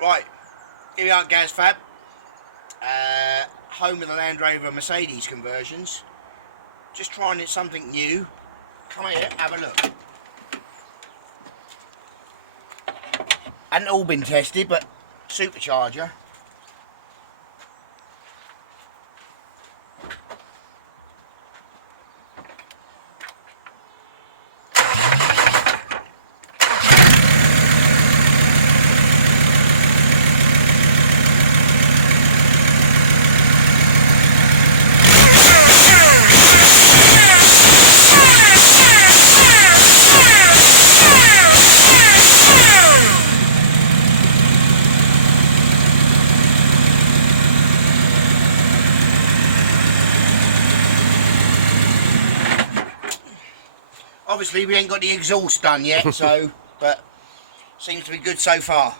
Right, here we are at GAZ-FAB, home of the Land Rover Mercedes conversions. Just trying it something new. Come here, have a look. Hadn't all been tested, but supercharger. Obviously we ain't got the exhaust done yet, so but seems to be good so far.